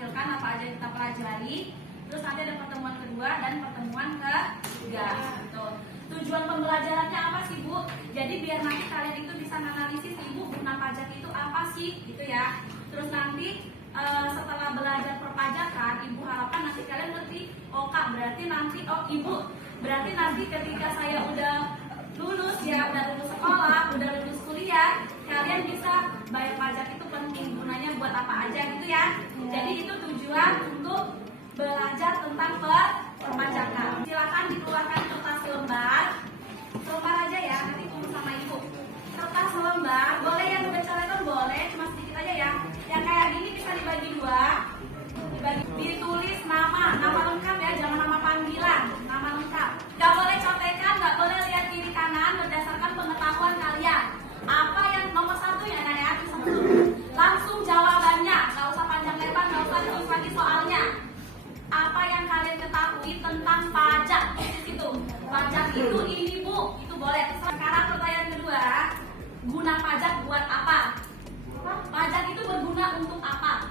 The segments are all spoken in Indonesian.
menampilkan apa aja yang kita pelajari. Terus nanti ada pertemuan kedua dan pertemuan ketiga. Gitu. Tujuan pembelajarannya apa sih Bu? Jadi biar nanti kalian itu bisa menganalisis Ibu guna pajak itu apa sih, gitu ya. Terus nanti setelah belajar perpajakan, Ibu harapkan nanti kalian ngerti. Oh Kak, berarti nanti Ibu, berarti nanti ketika saya udah lulus ya, udah lulus sekolah, udah lulus kuliah, kalian bisa bayar pajak itu penting, gunanya buat apa aja gitu ya. Jadi itu tujuan untuk belajar tentang perpajakan. Silakan dikeluarkan kertas selembar aja ya, nanti tunggu sama Ibu. Kertas selembar, boleh yang udah coretan boleh, cuma sedikit aja ya. Yang kayak gini bisa dibagi dua, ditulis nama lengkap ya, jangan nama panggilan, nama lengkap. Gak boleh contekan, gak boleh lihat kiri kanan berdasarkan pengetahuan kalian. Apa yang nomor satu ya, nah ya, langsung jawabannya, gak usah panjang lebar, gak usah terus lagi soalnya. Apa yang kalian ketahui tentang pajak? Itu pajak itu ini Bu, itu boleh. Sekarang pertanyaan kedua, guna pajak buat apa? Pajak itu berguna untuk apa?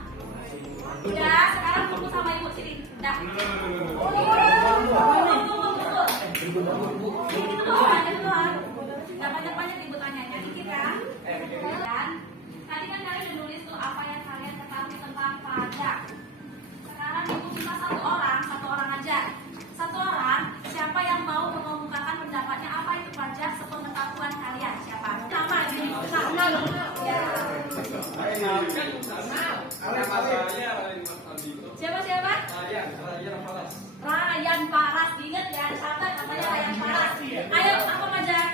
Udah, sekarang tunggu sama Ibu sini. Udah. Itu doang. Gak banyak-banyak Ibu tanyanya, dikit kan? Dan tadi kan kalian udah nulis tuh apa yang kalian ketahui tentang pajak. Sekarang Ibu minta satu orang aja. Satu orang, siapa yang mau mengemukakan pendapatnya apa itu pajak sepengetahuan kalian? Siapa? Nama ini. Ya. Siapa? Ryan Paras, ingat ya, catat namanya Ryan Paras. Ayo, apa pajak?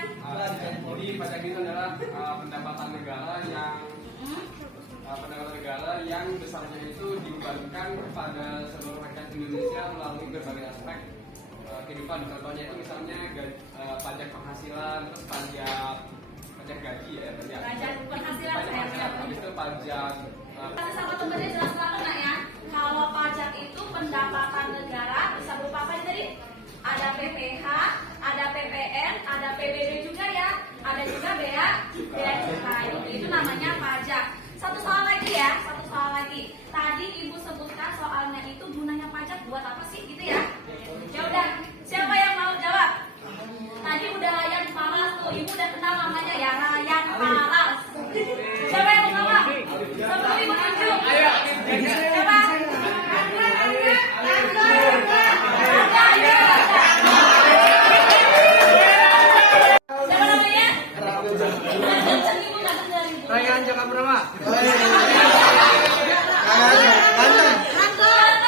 Jadi pajak itu adalah pendapatan negara yang besarnya itu dibebankan kepada seluruh rakyat Indonesia melalui berbagai aspek kehidupan. Contohnya itu misalnya pajak penghasilan, terus pajak gaji ya, pajak penghasilan saya. Habis itu pajak. Sama temennya jelas-jelas nggak ya? Kalau pajak itu pendapatan negara bisa berupa apa tadi? Ada PPH, ada PPN, ada PBB juga ya, ada juga bea cukai. Itu namanya pajak. Satu soal lagi. Tadi Ibu sebutkan soalnya itu gunanya pajak buat apa sih gitu ya? Ya udah, siapa yang mau jawab? Tadi udah Ryan Paras tuh, Ibu udah kenal namanya ya, Ryan Paras. Siapa yang mau jawab? Sebelum Ibu tunjuk. Siapa? Ryan Jaka Brahma.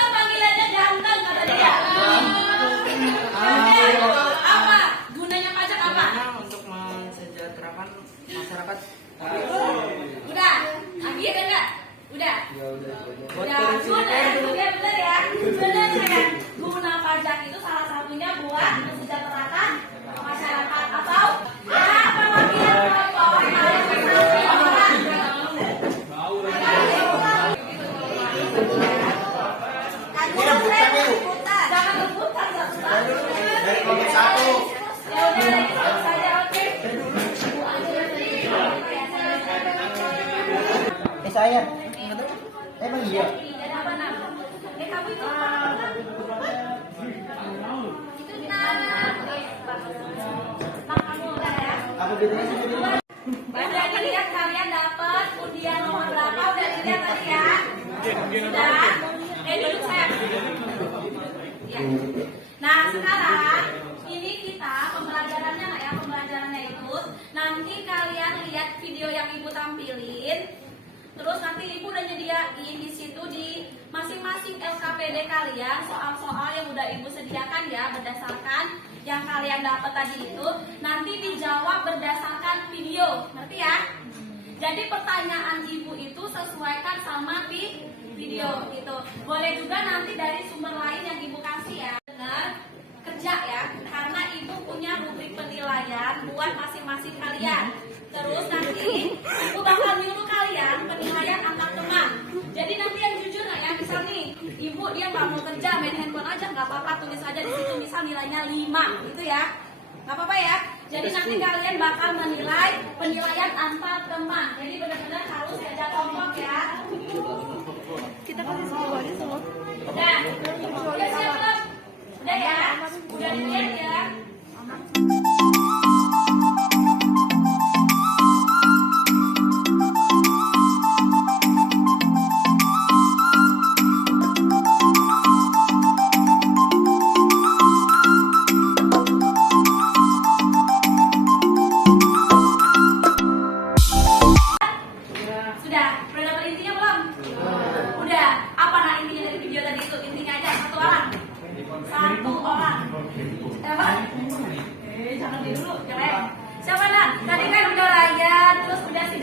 Panggilannya ganteng kata dia. Apa? Gunanya pajak apa? Untuk mensejahterakan masyarakat. Udah. Abi ada enggak? Udah. Udah. Bener ya. Bener ya. Guna pajak itu salah satunya buat mensejahterakan masyarakat atau apa lagi yang Saya emang iya. Kamu itu kamu udah ya. Apa bedanya sih? Udah dilihat kalian dapat undian nomor berapa? Udah dilihat tadi ya? Sudah. Duduk saya. Ya. Nah sekarang ini kita pembelajarannya nggak ya? Pembelajarannya itu nanti kalian lihat video yang Ibu tampilin. Terus nanti Ibu udah nyediain di situ di masing-masing LKPD kalian soal-soal yang udah Ibu sediakan ya berdasarkan yang kalian dapat tadi itu nanti dijawab berdasarkan video, ngerti ya? Jadi pertanyaan Ibu itu sesuaikan sama video gitu. Boleh juga nanti dari sumber lain yang Ibu kasih ya. Benar, kerja ya, karena Ibu punya rubrik penilaian buat masing-masing kalian. Terus nanti Ibu bakal nyuruh kalian penilaian antar teman. Jadi nanti yang jujur nggak ya, misal nih Ibu dia nggak mau kerja main handphone aja nggak apa-apa, tulis aja di situ misal nilainya 5 gitu ya, nggak apa-apa ya. Jadi nanti kalian bakal menilai penilaian antar teman. Jadi benar-benar harus diajak kelompok ya. Kita kasih semua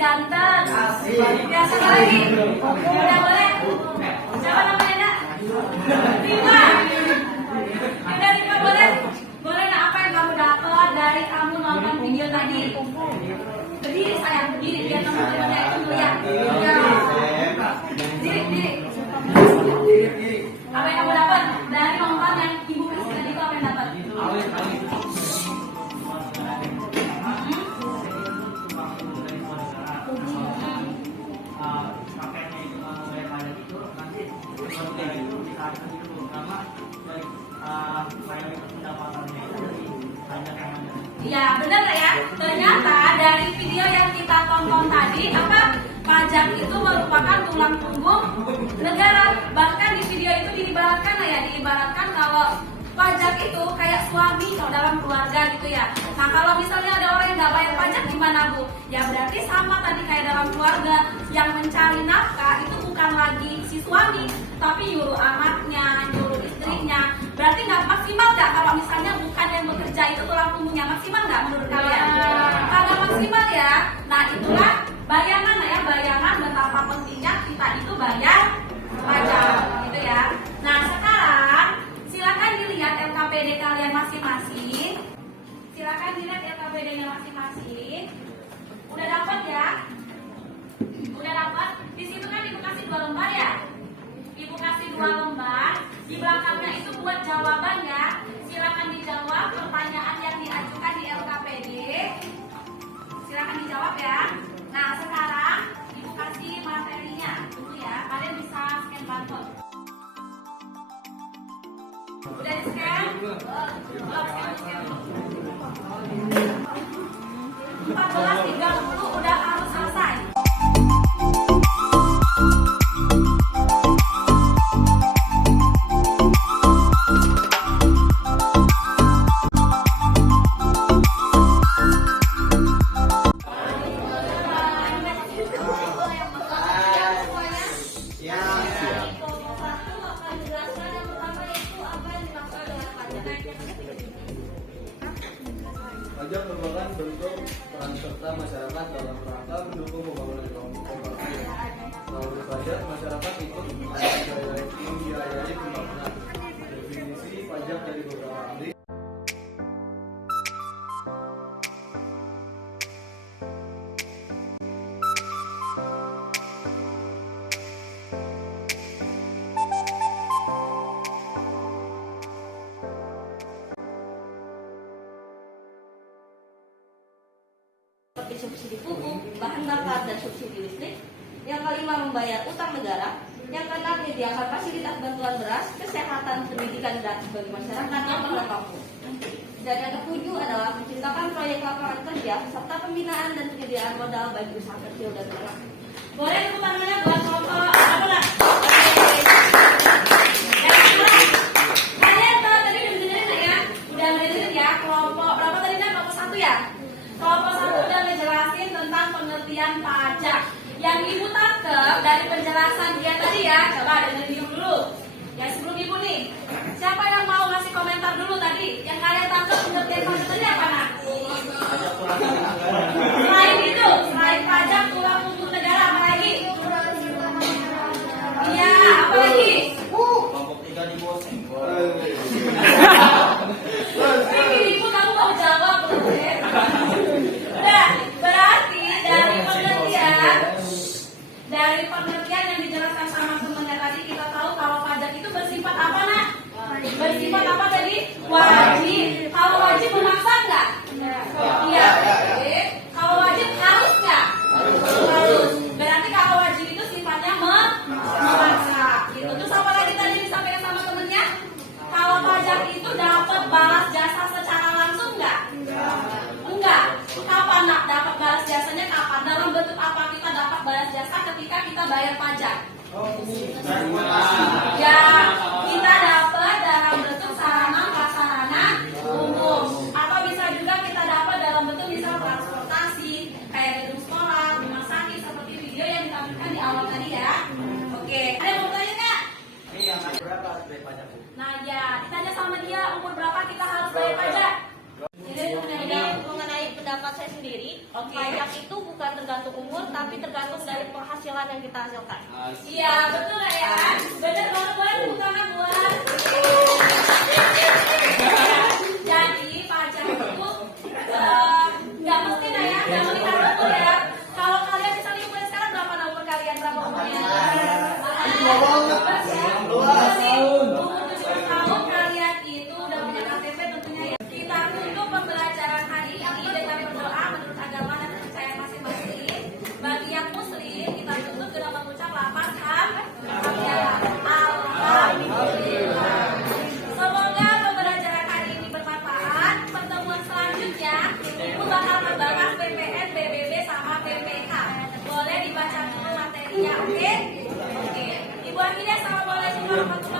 ganteng. Ya, siapa lagi? Udah boleh? Siapa namanya, Nak? Rima. Udah, Rima boleh? Boleh nggak apa yang kamu dapat dari kamu nonton video tadi? Berdiri sayang, berdiri biar teman-temannya itu melihat. Diri. Apa yang kamu dapat dari nonton yang Ibu kasih tadi itu apa yang dapat? Ya benar nggak ya? Ternyata dari video yang kita tonton tadi apa pajak itu merupakan tulang punggung negara. Bahkan di video itu diibaratkan kalau pajak itu kayak suami kalau dalam keluarga gitu ya. Nah kalau misalnya ada orang yang nggak bayar pajak gimana Bu? Ya berarti sama tadi kayak dalam keluarga yang mencari nafkah itu bukan lagi si suami, tapi nyuruh anaknya, nyuruh istrinya. Berarti nggak maksimal nggak kalau misalnya bukan yang bekerja itu tulang punggungnya, maksimal nggak menurut kalian? Kagak maksimal ya. Nah itulah bayangan ya, bayangan betapa pentingnya kita itu bayar pajak gitu ya. Nah sekarang silakan dilihat LKPD kalian masing-masing. Silakan dilihat LKPD-nya masing-masing. Udah dapat ya? Udah dapat? Di situ kan Ibu kasih 2 lembar ya? Ibu kasih 2 lembar. Di belakangnya itu buat jawaban ya. Silakan dijawab pertanyaan yang diajukan di LKPD. Silakan dijawab ya. Nah sekarang Ibu kasih materinya dulu ya. Kalian bisa scan barcode. Udah di scan? Belum scan. 14.30 udah harus selesai. Pajak merupakan bentuk peran serta masyarakat dalam rangka mendukung pembangunan ekonomi kooperatif. Melalui pajak, masyarakat ikut membiayai pembangunan. Definisi pajak dari beberapa ahli. Seperti subsidi pupuk, bahan bakar, dan subsidi listrik. Yang kelima, membayar utang negara. Yang keenam, menyediakan fasilitas bantuan beras, kesehatan, pendidikan gratis bagi masyarakat yang terdampak. Dan yang ketujuh adalah menciptakan proyek lapangan kerja serta pembinaan dan penyediaan modal bagi usaha kecil dan menengah. Boleh tepuk tangannya buat kelompok apa nggak? Kalian tadi udah dengerin nggak ya? Udah dengerin ya kelompok berapa tadi kan? Kelompok 1 ya? Kelompok 1 udah ngejelasin tentang pengertian pajak. Yang Ibu tangkep dari penjelasan dia tadi ya, coba dengerin dulu. Ya sebelum Ibu nih, siapa yang mau ngasih komentar dulu tadi? Yang kalian tangkep pengertian pajak tadi apa nak? Selain itu, selain pajak tulang punggung negara apa lagi? Iya, apa lagi? Kelompok 3 di bawah senggol. Ibu kamu mau jawab belum ya? Udah, berarti dari pengertian yang dijelaskan sama temennya tadi kita tahu kalau pajak itu bersifat apa nak? Bersifat apa tadi? Wajib. Kalau wajib memaksa nggak? Iya. Oke. Kalau wajib harus nggak? Harus. Berarti kalau wajib itu sifatnya memaksa. Gitu. Terus apa lagi tadi disampaikan sama temennya? Kalau pajak itu dapat balas jasa secara langsung nggak? Enggak. Kapan nak dapat balas jasanya? Kapan? Dalam bentuk apa kita dapat balas jasa ketika kita bayar pajak? Ya, kita dapat dalam bentuk sarana prasarana umum, atau bisa juga kita dapat dalam bentuk misal transportasi kayak gedung sekolah, rumah sakit seperti video yang ditampilkan di awal tadi ya. Oke, ada yang mau tanya nggak? Iya, berapa bayar pajak? Nah ya, ditanya sama dia umur berapa kita harus bayar pajak. Jadi mengenai pendapat saya sendiri, Oke. Pajak itu bukan tergantung umur, tapi tergantung dari penghasilan yang kita hasilkan. Iya, betul nggak ya? Benar banget, boleh tepuk tangan buat. Jadi pajak itu nggak mesti lah ya, nggak melihat umur ya. Kalau kalian misalnya umurnya sekarang berapa umur kalian? Berapa umurnya? Umur 17 tahun kalian itu udah punya KTP tentunya ya. Kita tutup pembelajaran hari ini dengan berdoa menurut agama dan kepercayaan masing-masing. Bagi yang muslim kita tutup dengan mengucap lafaz hamdalah. Alhamdulillah. Semoga pembelajaran hari ini bermanfaat. Pertemuan selanjutnya Ibu bakal membahas PPN, PBB sama PPH. Boleh dibaca dulu materinya, oke? Oke. Ibu Aminah, assalamualaikum warahmatullahi wabarakatuh.